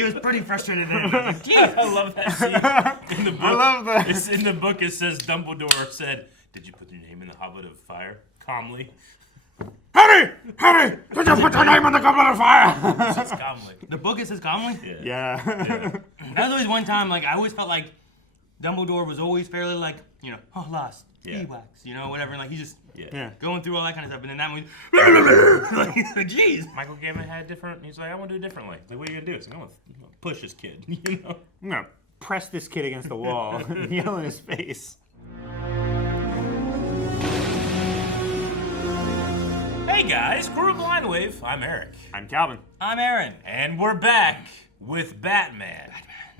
He was pretty frustrated. I love that scene. In the book, I love that. It's in the book. It says Dumbledore said, "Did you put your name in the Goblet of Fire?" Calmly. Harry! Harry! Did you put your name in the Goblet of Fire? It says calmly. The book it says calmly? Yeah. That was always one time, like, I always felt like Dumbledore was always fairly, like, you know, lost, Ewoks, you know, whatever. And, like, he's just going through all that kind of stuff. And then that movie, like, jeez. Michael Gambon had different. He's like, I want to do it differently. Like, what are you gonna do? It's like, I'm gonna push this kid. You know. I'm gonna press this kid against the wall and yell in his face. Hey guys, Crew of Line Wave. I'm Eric. I'm Calvin. I'm Aaron. And we're back with Batman,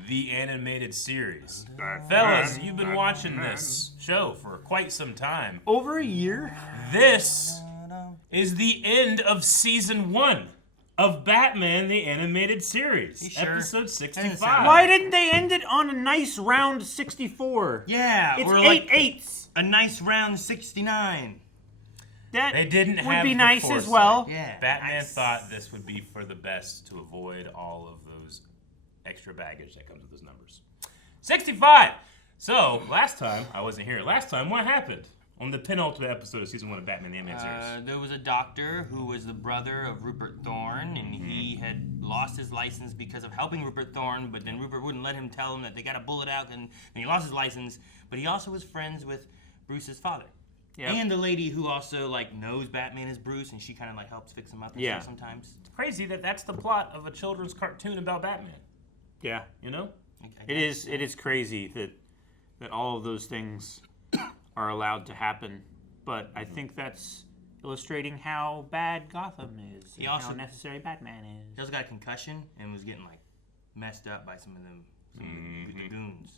the animated series. Fellas, you've been watching this show for quite some time. Over a year. This is the end of season 1 of Batman, the animated series. Sure? Episode 65. Why didn't they end it on a nice round 64? Yeah, It's or 8 like eights. a nice round 69. That They didn't would have be the nice as foresight. well. Yeah. Batman nice. thought this would be for the best to avoid all of those extra baggage that comes with those numbers. 65! So, last time, I wasn't here. Last time, what happened on the penultimate episode of season 1 of Batman the Animated Series? There was a doctor who was the brother of Rupert Thorne, and he had lost his license because of helping Rupert Thorne, but then Rupert wouldn't let him tell him that they got a bullet out, and he lost his license. But he also was friends with Bruce's father. Yep. And the lady who also, like, knows Batman is Bruce, and she kind of, like, helps fix him up and stuff sometimes. It's crazy that that's the plot of a children's cartoon about Batman. Yeah. You know? It is crazy that all of those things are allowed to happen, but I think that's illustrating how bad Gotham is and how necessary Batman is. He also got a concussion and was getting, like, messed up by some of them the goons.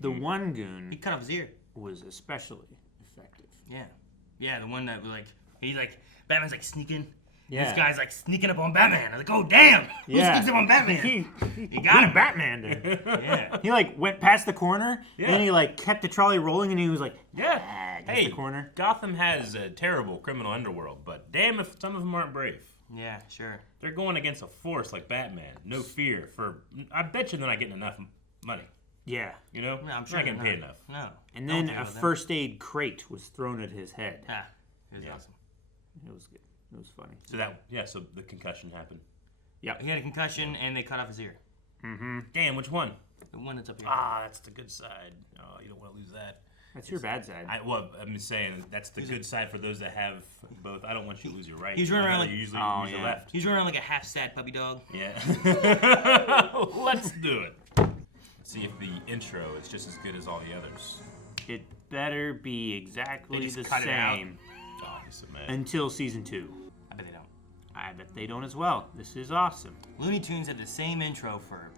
The one He goon cut off his ear. was especially effective. Yeah. Yeah, the one that was like, he's like, Batman's like sneaking. Yeah. This guy's like sneaking up on Batman. I was like, oh damn! Who sneaks up on Batman? He got him. Batman did. Yeah. He like went past the corner, and then he like kept the trolley rolling, and he was like, against Hey, the corner. Gotham has a terrible criminal underworld, but damn if some of them aren't brave. Yeah, sure. They're going against a force like Batman. No fear for... I bet you they're not getting enough money. Yeah. You know? Yeah, I'm They're sure not getting paid enough. No. And then a first aid crate was thrown at his head. Ah, it was awesome. It was good. It was funny. So the concussion happened. Yep. He had a concussion and they cut off his ear. Mm-hmm. Damn, which one? The one that's up here. Ah, that's the good side. Oh, you don't want to lose that. That's your bad side. I'm just saying, that's the good side for those that have both. I don't want you to lose your right. He's running around like... You usually use your left. He's running around like a half-sad puppy dog. Yeah. Let's do it. See if the intro is just as good as all the others. It better be exactly They just the cut it out. same Oh, he's so mad. until season 2. I bet they don't. I bet they don't as well. This is awesome. Looney Tunes had the same intro for...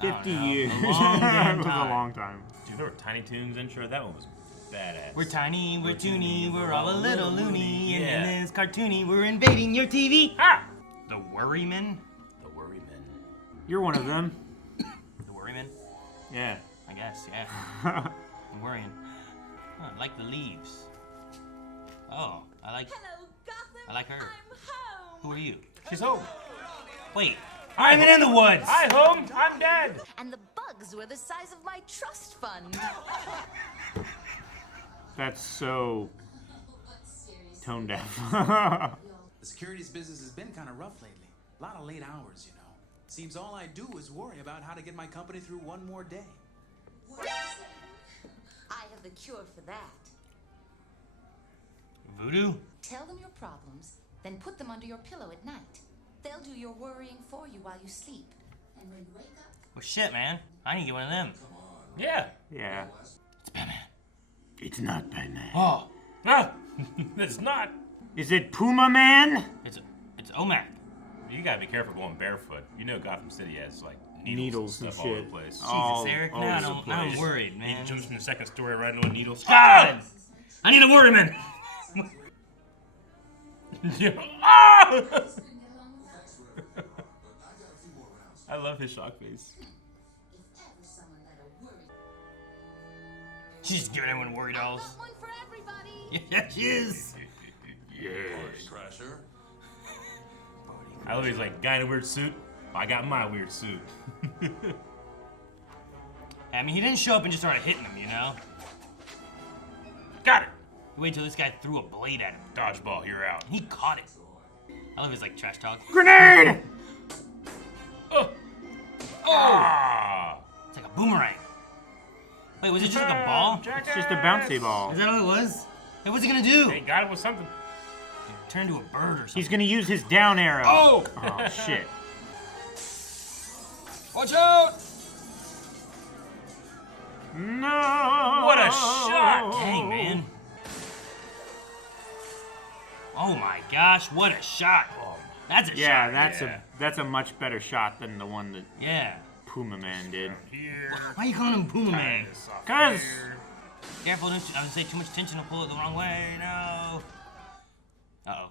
50 I don't know, years. a long damn It was a time. long time. Dude, there were Tiny Toons intro. That one was badass. We're tiny, we're toony, we're all a little loony, and Yeah. in this cartoony, we're invading your TV. Ah! The Worrymen? The Worrymen. You're one of them. The Worrymen? Yeah. I guess, yeah. I'm worrying. Oh, I like the leaves. Oh, I like Hello, Gotham. I like her. I'm home. Who are you? She's home. Wait. I'm in the woods! Hi, home. I'm dead. And the bugs were the size of my trust fund. That's so tone deaf. The securities business has been kind of rough lately. A lot of late hours, you know. Seems all I do is worry about how to get my company through one more day. I have the cure for that. Voodoo? Tell them your problems, then put them under your pillow at night. They'll do your worrying for you while you sleep. And when you wake up... Well, shit, man. I need to get one of them. Yeah. Yeah. It's Batman. It's not Batman. Oh, No, it's not. Is it Puma Man? it's OMAC. You gotta be careful going barefoot. You know Gotham City has like Needles and and stuff all over shit. the place. Oh. Jesus, Eric. all Now, over the now I'm place. worried, man. He jumps from the second story right into needles. God! I need a Worryman. Ah! I love his shock face. She's giving everyone worry dolls. Got one for everybody. Yeah, she is. I love he's like guy in a weird suit. I got my weird suit. I mean, he didn't show up and just started hitting him, you know? Got it. Wait till this guy threw a blade at him. Dodgeball, you're out. He caught it. I love his like trash talk. Grenade! Oh! Ah! It's like a boomerang. Wait, was it just like a ball? Jackass! It's just a bouncy ball. Is that all it was? Hey, what's he gonna do? They got it with something. Turn into a bird or something. He's gonna use his down arrow. Oh! Oh shit. Watch out! No! What a shot! Dang, man. Oh my gosh, what a shot. Oh, That's a Yeah, shot. that's a much better shot than the one that Yeah. Puma Man did. here. Why are you calling him Puma Man? This off 'Cause- here. Careful, I would say too much tension will pull it the wrong way. No. Uh-oh.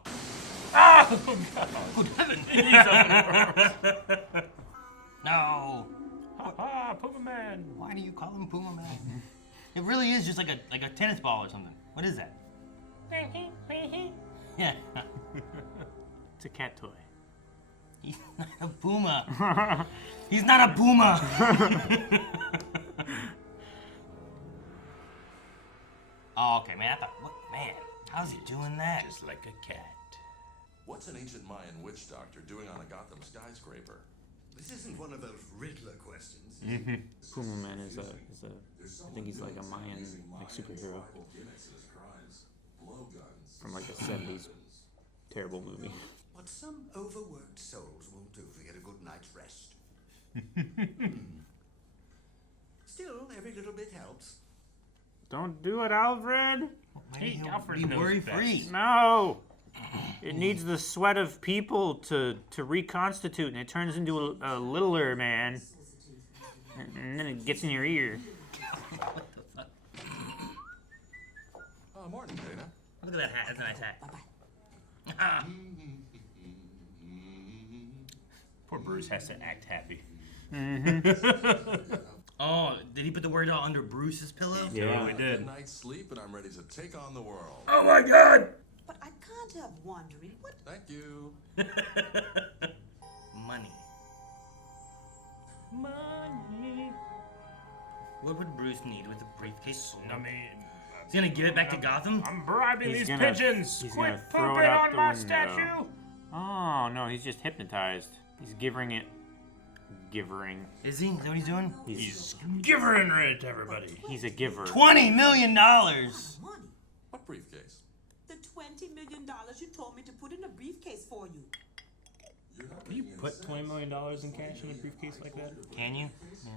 Oh, God. Good heaven. He's up. No. Ah, Puma Man. Why do you call him Puma Man? It really is just like a tennis ball or something. What is that? Yeah. It's a cat toy. He's not a puma. He's not a puma. Oh, okay, man. I thought, what, man? How's he doing that? Just like a cat. What's an ancient Mayan witch doctor doing on a Gotham skyscraper? This isn't one of those Riddler questions. Puma Man is a I think he's like a Mayan like superhero from like a 70s terrible movie. What some overworked souls won't do to get a good night's rest. Still, every little bit helps. Don't do it, Alfred. Maybe Hey, he'll Alfred be knows worry-free. best. No. It needs the sweat of people to reconstitute, and it turns into a littler man. And then it gets in your ear. Morning, Dana. Look at that hat. That's a nice hat. Poor Bruce has to act happy. Oh, did he put the word all under Bruce's pillow? Yeah, we A did. night's sleep, and I'm ready to take on the world. Oh my God! But I can't help wondering what. Thank you. Money. Money. What would Bruce need with a briefcase? I mean, He's gonna give it back to Gotham? I'm bribing He's these gonna- pigeons. he's Quit gonna throw it pooping out on the my window. statue. Oh no, he's just hypnotized. He's givering it. Givering. Is he? Is that what he's doing? He's giving it to everybody. He's a giver. $20 million! Money. What briefcase? The $20 million you told me to put in a briefcase for you. Can you put $20 million in cash in a briefcase like that? Can you? Yeah.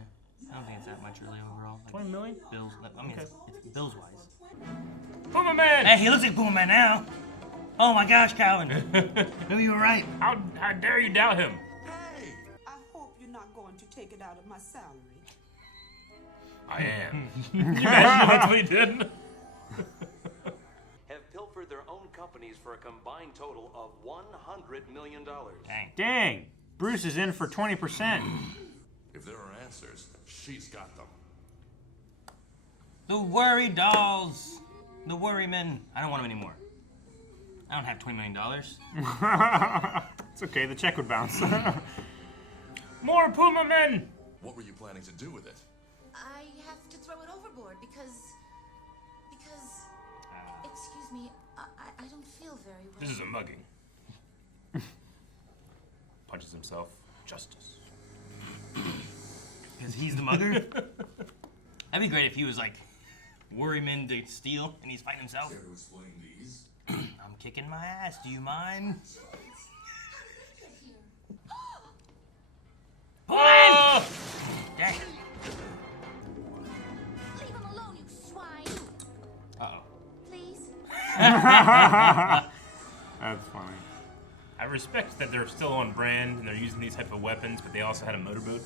I don't think it's that much really overall. Like, 20 million? bills. I mean, it's bills wise. Puma Man! Hey, he looks like Puma Man now. Oh my gosh, Calvin. Maybe you were right. How dare you doubt him? Hey! I hope you're not going to take it out of my salary. I am. Can you imagine that's what he did? Have pilfered their own companies for a combined total of $100 million. Dang. Dang. Bruce is in for 20%. If there are answers, she's got them. The worry dolls. The worry men. I don't want them anymore. I don't have $20 million. It's okay, the check would bounce. More Puma Men! What were you planning to do with it? I have to throw it overboard because excuse me, I don't feel very well. This is a mugging. Punches himself. Justice. Because he's the mugger. That'd be great if he was like worry men to steal and he's fighting himself. Care to explain these? I'm kicking my ass. Do you mind? Oh! Dang. Leave him alone, you swine. Uh-oh. Please. That's funny. I respect that they're still on brand and they're using these type of weapons, but they also had a motorboat.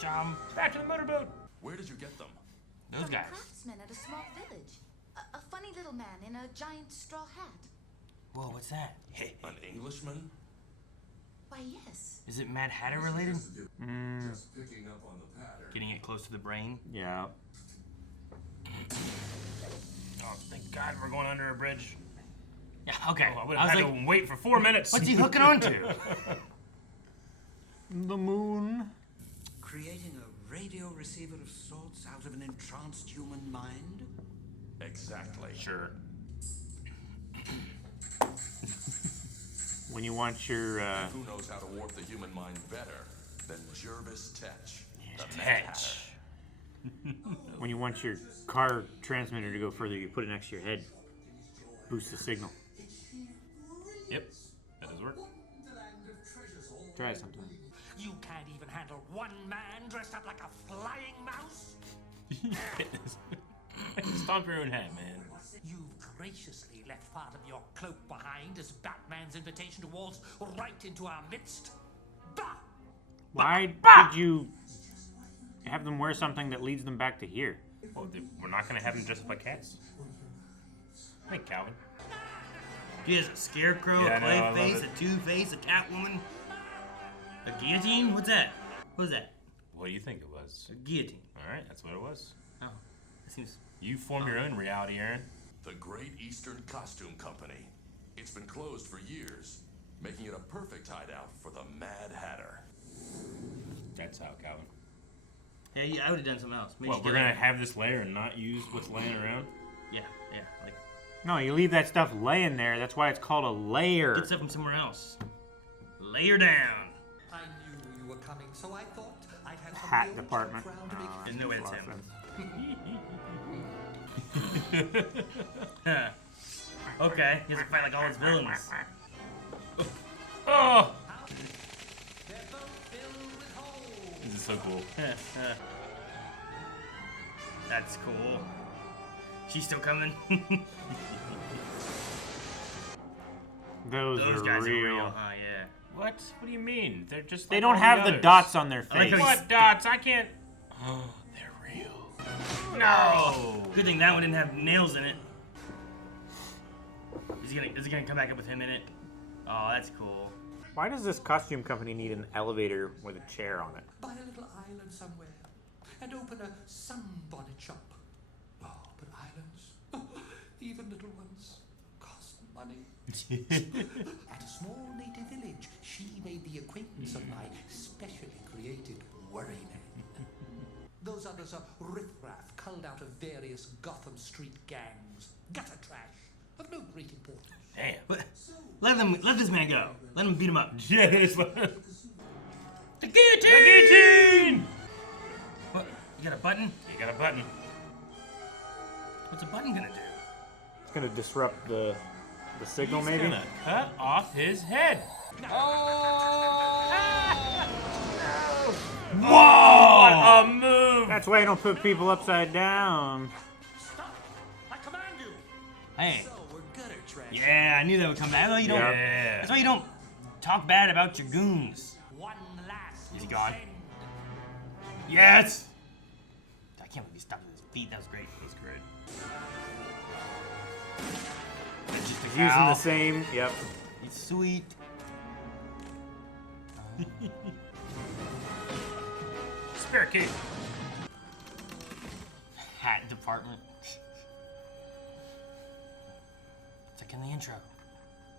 Jump. Back to the motorboat! Where did you get them? Those From guys. a craftsman at a small village. A funny little man in a giant straw hat. Whoa, what's that? An Englishman? Why, yes. Is it Mad Hatter related? Just picking up on the pattern. Getting it close to the brain? Yeah. Oh, thank God we're going under a bridge. Yeah, okay. Oh, I would I have was had like, to wait for 4 minutes. what's he hooking onto? The moon. Creating a radio receiver of sorts out of an entranced human mind? Exactly. Sure. When you want your Who knows how to warp the human mind better than Jervis Tetch, the Mad Tetch. Hatter? when you want your car transmitter to go further, you put it next to your head. Boost the signal. Yep. That does work. Try it sometime. You can't even handle one man dressed up like a flying mouse? Stomp your own hat, man. You've graciously left part of your cloak behind as Batman's invitation to waltz right into our midst. Bah! Why did you have them wear something that leads them back to here? Well, we're not going to have them dressed up like cats. I think Calvin. He has a scarecrow, Yeah, a I know, I love Clayface, it. a Two-Face, a Catwoman, a guillotine. What's that? What was that? What do you think it was? A guillotine. All right, that's what it was. Oh, that seems. You form your own reality, Aaron. The Great Eastern Costume Company. It's been closed for years, making it a perfect hideout for the Mad Hatter. That's how, Calvin. Yeah, I would have done something else. Maybe Well, just we're get going like- to have this layer and not use what's laying around? Yeah, like No, you leave that stuff laying there. That's why it's called a layer. get stuff from somewhere else. Lay her down. I knew you were coming, so I thought I'd have some Hat real department. stuff around to make There's no way it's him. Okay, he has to fight like all his villains. Oh! They're both filled with holes. This is so cool. That's cool. She's still coming. Those Those are guys real. are real, huh? Yeah. What? What do you mean? They're just They like don't all have the others. dots on their I like face. how What dots? I can't. Oh, they're real. No! Good thing that one didn't have nails in it. Is he gonna come back up with him in it? Oh, that's cool. Why does this costume company need an elevator with a chair on it? Buy a little island somewhere and open a sunbonnet shop. Oh, but islands, even little ones, cost money. At a small native village, she made the acquaintance of my specially created worry man. Those others are riffraff culled out of various Gotham Street gangs, gutter trash of no great importance. Damn. But let this man go. Let him beat him up. Yeah, this one. The guillotine! The guillotine! What? You got a button? You got a button. What's a button gonna do? It's gonna disrupt the signal, He's maybe. gonna cut off his head. Whoa! What a move! That's why you don't put people upside down. Stop! I command you! Hey. So we're gutter trash. Yeah, I knew that would come back. That's why you don't. Yeah. That's why you don't talk bad about your goons. One last. Is he gone? send. Yes. I can't believe he stopped with his feet. That was great. That's great. It's just a Using cow. the same. Yep. It's sweet. Spare key. Hat department. It's like in the intro.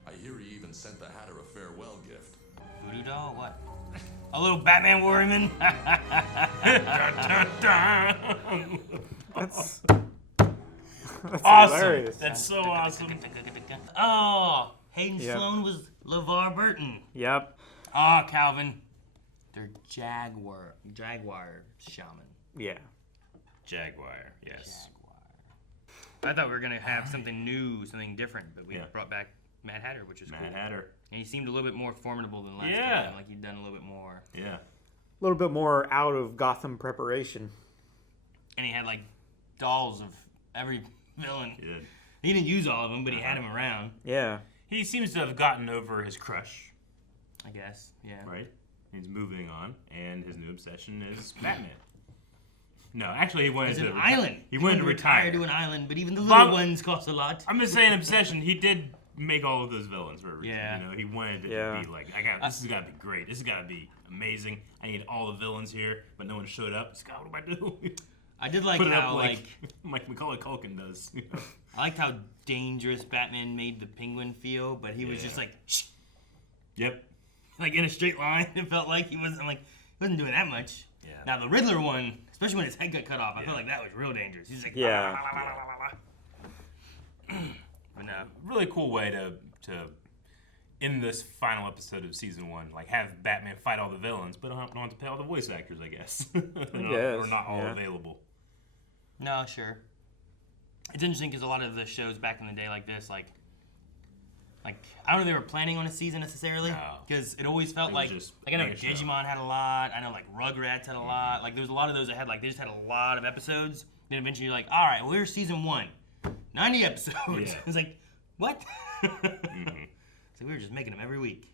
I hear he even sent the Hatter a farewell gift. Voodoo doll? What? A little Batman worryman? Dun, dun, dun. That's Awesome. hilarious. That's so awesome. Oh, Hayden Yep. Sloan was LeVar Burton. Yep. Ah, Calvin. They're Jaguar shaman. Yeah. Jaguar, yes. I thought we were gonna have something new, something different, but we Yeah. brought back Mad Hatter, which is Mad cool. Hatter. And he seemed a little bit more formidable than last Yeah. time. Like he'd done a little bit more. Yeah. A little bit more out of Gotham preparation. And he had like dolls of every villain. He did. He didn't use all of them, but he had them around. Yeah. He seems to have gotten over his crush, I guess. Yeah. right? He's moving on, and his new obsession is Batman. No, actually, he wanted It's to an island. He wanted to retire. to an island, but even the Bob- little ones cost a lot. I'm just saying, obsession. He did make all of those villains for a reason. Yeah. You know, he wanted it Yeah. to be like, this has got to be great. This has got to be amazing. I need all the villains here, but no one showed up. Scott, what do I do? I did like Put it how up like Macaulay Culkin does. I liked how dangerous Batman made the Penguin feel, but he was just like, shh. Yep. Like in a straight line. It felt like he wasn't doing that much. Yeah. Now the Riddler one, especially when his head got cut off, I felt like that was real dangerous. He's like, Yeah. la, la, la, la, la, la. But no. Really cool way to in this final episode of season 1, like have Batman fight all the villains, but don't have to pay all the voice actors, I guess. Or not all available. No, sure. It's interesting because a lot of the shows back in the day like this, like I don't know if they were planning on a season necessarily, because it always felt like I know Digimon had a lot, I know like Rugrats had a lot, like there was a lot of those that had they just had a lot of episodes. Then eventually you're like, all right, well here's season 1, 90 episodes. Yeah. It's like, what? So we were just making them every week.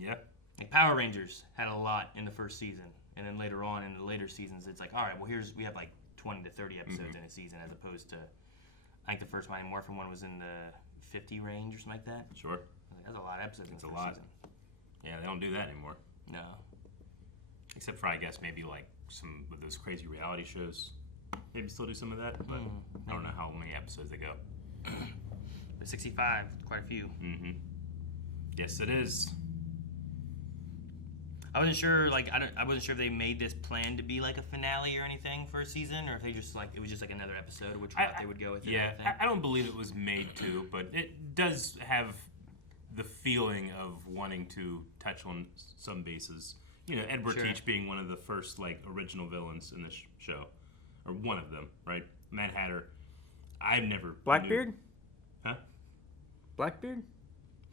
Yeah. Like Power Rangers had a lot in the first season, and then later on in the later seasons, it's like, all right, well we have like 20 to 30 episodes in a season, as opposed to, I think the first Mighty Morphin one was in the 50 range or something like that. Sure. That's a lot of episodes in the first season. Yeah, they don't do that anymore. No. Except for, I guess, maybe like some of those crazy reality shows. Maybe still do some of that, but I don't know how many episodes they go. But 65, quite a few. Mm-hmm. Yes, it is. I wasn't sure, I wasn't sure if they made this plan to be like a finale or anything for a season, or if they just it was just like another episode, which route they would go with it. Yeah, I don't believe it was made to, but it does have the feeling of wanting to touch on some bases. You know, Edward Teach being one of the first original villains in this show, or one of them, right? Mad Hatter. I've never Blackbeard? Huh? Blackbeard?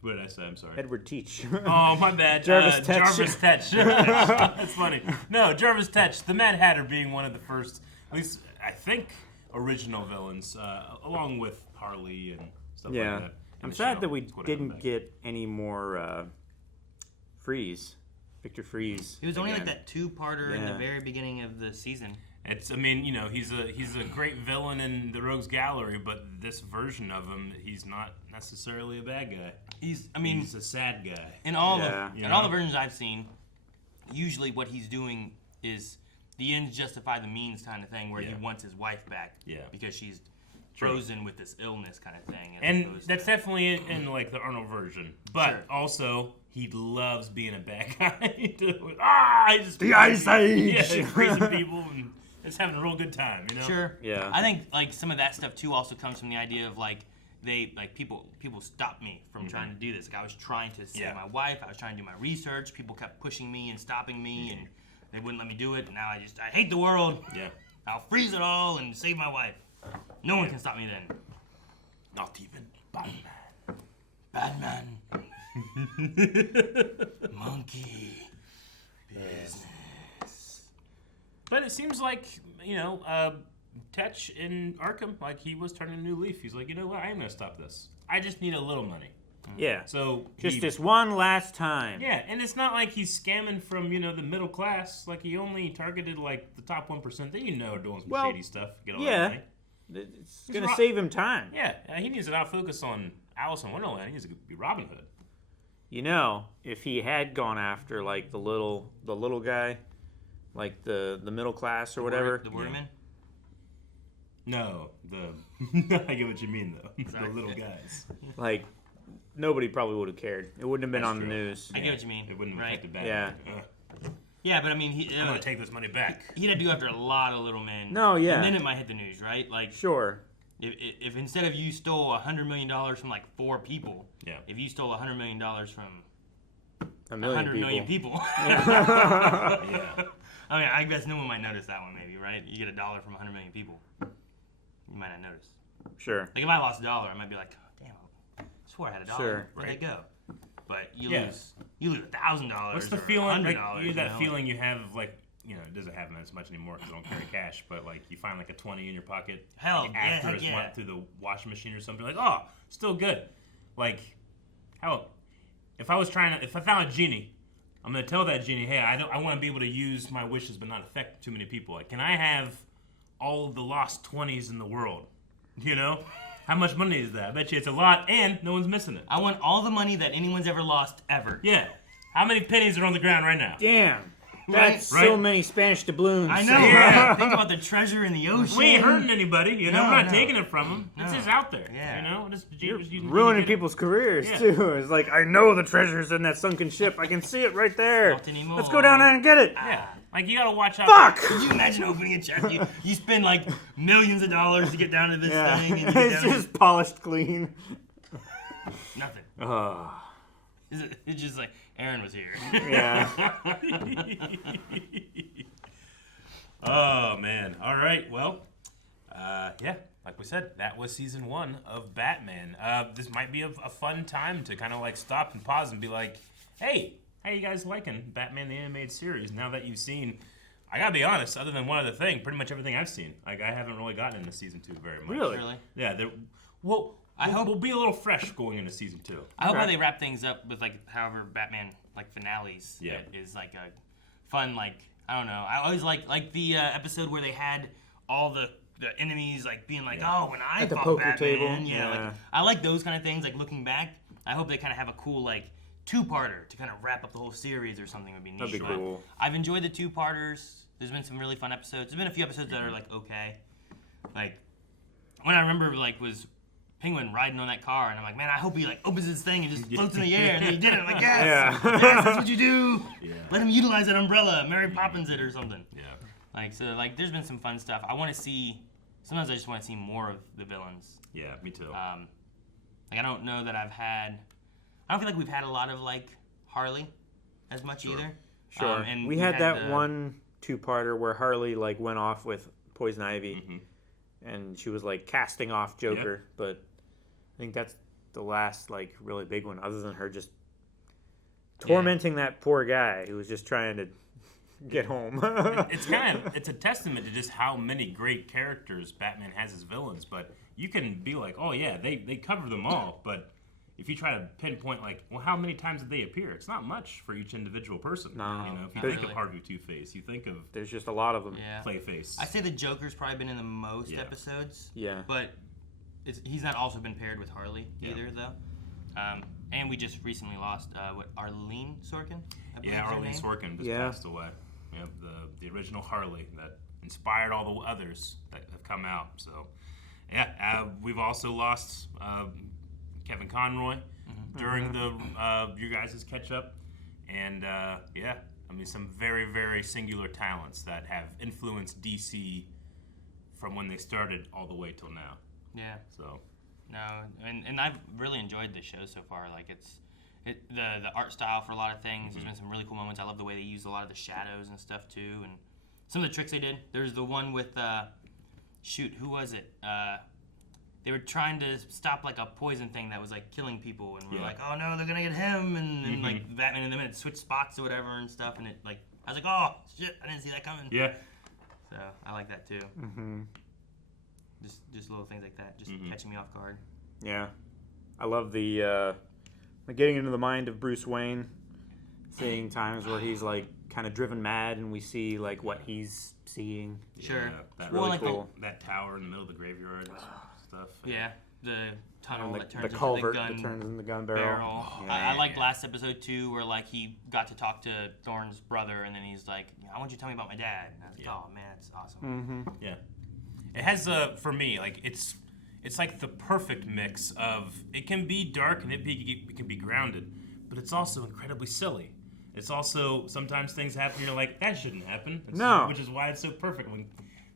What did I say? I'm sorry. Edward Teach. Oh, my bad. Jarvis Tetch. Jarvis Tetch. That's funny. No, Jarvis Tetch, the Mad Hatter being one of the first, at least I think, original villains, along with Harley and stuff like that. I'm sad that we didn't get any more Freeze. Victor Freeze. He was only that 2-parter in the very beginning of the season. He's a great villain in the Rogues Gallery, but this version of him, he's not necessarily a bad guy. He's a sad guy. In all the versions I've seen, usually what he's doing is the ends justify the means kind of thing, where he wants his wife back because she's frozen with this illness kind of thing. And that's definitely in the Arnold version, but also he loves being a bad guy. The Ice Age. Yeah, he's freezing people and just having a real good time, you know. Sure. Yeah. I think some of that stuff too also comes from the idea of people stopped me from trying to do this. I was trying to save my wife. I was trying to do my research. People kept pushing me and stopping me, and they wouldn't let me do it. And now I hate the world. Yeah. I'll freeze it all and save my wife. No one can stop me then. Not even Batman. Batman. Monkey business. But it seems like, Tetch in Arkham, he was turning a new leaf. He's like, you know what? I am going to stop this. I just need a little money. Yeah. So just this one last time. Yeah, and it's not like he's scamming from, the middle class. He only targeted, the top 1% that are doing some shady stuff. Get all that money. It's going to save him time. Yeah, he needs to not focus on Alice in Wonderland. He needs to be Robin Hood. If he had gone after the little guy, the middle class or whatever. The Workman? No, I get what you mean though. The little guys. Nobody probably would have cared. It wouldn't have been on the news. I get what you mean. It wouldn't have affected Batman. Yeah. Yeah, but I'm gonna take this money back. He'd have to go after a lot of little men. No, yeah. And then it might hit the news, right? Sure. If instead of you stole $100 million from 4 people, if you stole $100 million from 100 million people. Yeah. I guess no one might notice that one, maybe, right? You get $1 from 100 million people, you might not notice. Sure. If I lost $1, I might be like, oh, damn, I swore I had $1. Sure. Where'd they go? But you lose $1,000. What's the feeling? That feeling you have of it doesn't happen as much anymore because I don't carry cash. But you find a 20 in your pocket. Hell, after it's went through the washing machine or something. Oh, still good. How? If I found a genie, I'm gonna tell that genie, hey, I want to be able to use my wishes but not affect too many people. Can I have all of the lost 20s in the world? How much money is that? I bet you it's a lot, and no one's missing it. I want all the money that anyone's ever lost, ever. Yeah. How many pennies are on the ground right now? Damn. That's Right? so many Spanish doubloons. I know. Yeah. Right? Think about the treasure in the ocean. We ain't hurting anybody, you know. No, We're not no. taking it from them. It's No. just out there, Yeah. you know. You're you ruining get it. people's careers, Yeah. too. It's like, I know the treasure's in that sunken ship. I can see it right there. Not anymore. Let's go down there and get it. Yeah, like you gotta watch out. Fuck! Could you imagine opening a chest? You spend like millions of dollars to get down to this Yeah. thing, and you get It's down to just polished clean. nothing. Oh, It's just like Aaron was here. yeah. Oh man! All right, well, yeah, like we said, that was season 1 of Batman. This might be a fun time to kind of like stop and pause and be like, hey, how you guys liking Batman the Animated Series now that you've seen? I gotta be honest, other than one other thing, pretty much everything I've seen. Like, I haven't really gotten into season 2 very much. Really? Yeah, we'll be a little fresh going into season 2. I hope how they wrap things up with like however Batman like finales. Yeah. Is like a fun like I don't know. I always like the episode where they had all the enemies like being like, oh, when I At the fought poker Batman. table. Yeah. Yeah. Like, I like those kind of things. Like looking back, I hope they kind of have a cool like 2-parter to kind of wrap up the whole series or something would be neat. That'd be But cool. I've enjoyed the 2-parters. There's been some really fun episodes. There's been a few episodes that are like okay. Like when I remember like was Penguin riding on that car, and I'm like, man, I hope he like opens his thing and just floats in the air, and then he did it. I'm like, yes, Yeah. yes, that's what you do. Yeah. Let him utilize that umbrella, Mary Poppins it or something. Yeah. Like so, like there's been some fun stuff. I want to see. Sometimes I just want to see more of the villains. Yeah, me too. Like I don't know that I don't feel like we've had a lot of like Harley as much either. Sure. And we had that one 2-parter where Harley like went off with Poison Ivy, and she was like casting off Joker. But I think that's the last like really big one, other than her just tormenting that poor guy who was just trying to get home. It's a testament to just how many great characters Batman has as villains. But you can be like, oh yeah, they cover them all. But if you try to pinpoint like, well, how many times did they appear? It's not much for each individual person. No, you know, if you not think really. of Harvey Two-Face, you think of There's just a lot of them. Yeah. Clayface. I say the Joker's probably been in the most episodes. Yeah. But he's not also been paired with Harley either, though. And we just recently lost Arleen Sorkin. I believe Yeah, is her Arleen name. Sorkin just passed away. Yep, the original Harley that inspired all the others that have come out. So, yeah, we've also lost Kevin Conroy during the you guys' catch up, and yeah, I mean some very very singular talents that have influenced DC from when they started all the way till now. Yeah. So. No, and I've really enjoyed the show so far. Like the art style for a lot of things. There's been some really cool moments. I love the way they use a lot of the shadows and stuff too, and some of the tricks they did. There's the one with who was it? They were trying to stop like a poison thing that was like killing people, and we're like, oh no, they're gonna get him, and then like Batman and them had switched spots or whatever and stuff, and it like I was like, oh shit, I didn't see that coming. Yeah. So I like that too. Just little things like that, just catching me off guard. Yeah. I love the getting into the mind of Bruce Wayne, seeing times where he's like kind of driven mad and we see like what he's seeing. Sure. Yeah, that really like cool. That tower in the middle of the graveyard and stuff. Yeah, the tunnel that turns the into culvert the gun that turns into the gun barrel. barrel. Yeah. I liked last episode too, where like he got to talk to Thorne's brother, and then he's like, "I want you to tell me about my dad." And I was like, "Oh man, it's awesome." Yeah, it has for me like it's like the perfect mix of it can be dark and it can be grounded, but it's also incredibly silly. It's also sometimes things happen you're like that shouldn't happen. Which is why it's so perfect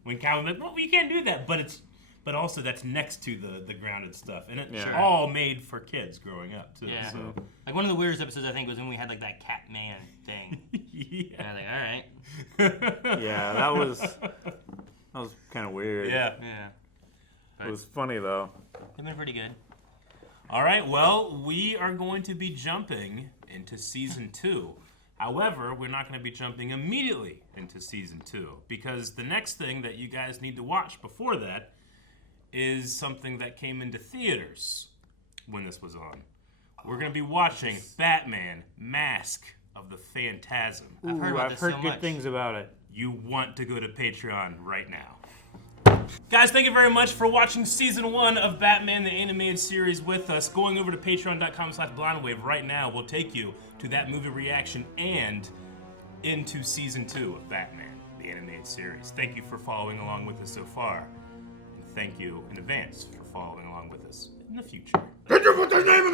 when Calvin like, well, you can't do that, but also that's next to the grounded stuff, and it's all made for kids growing up too. Yeah. So. Like one of the weirdest episodes I think was when we had like that cat man thing. Yeah. And I was like, all right. Yeah, that was kind of weird. Yeah. Yeah. It was funny though. They've been pretty good. All right, well, we are going to be jumping into Season 2. However, we're not going to be jumping immediately into Season 2 because the next thing that you guys need to watch before that is something that came into theaters when this was on. We're going to be watching Batman Mask of the Phantasm. I've heard about this heard so good much. things about it. You want to go to Patreon right now. Guys, thank you very much for watching Season 1 of Batman the Animated Series with us. Going over to patreon.com/blindwave right now will take you to that movie reaction and into season 2 of Batman, the animated series. Thank you for following along with us so far. And thank you in advance for following along with us in the future. Did you put the name of the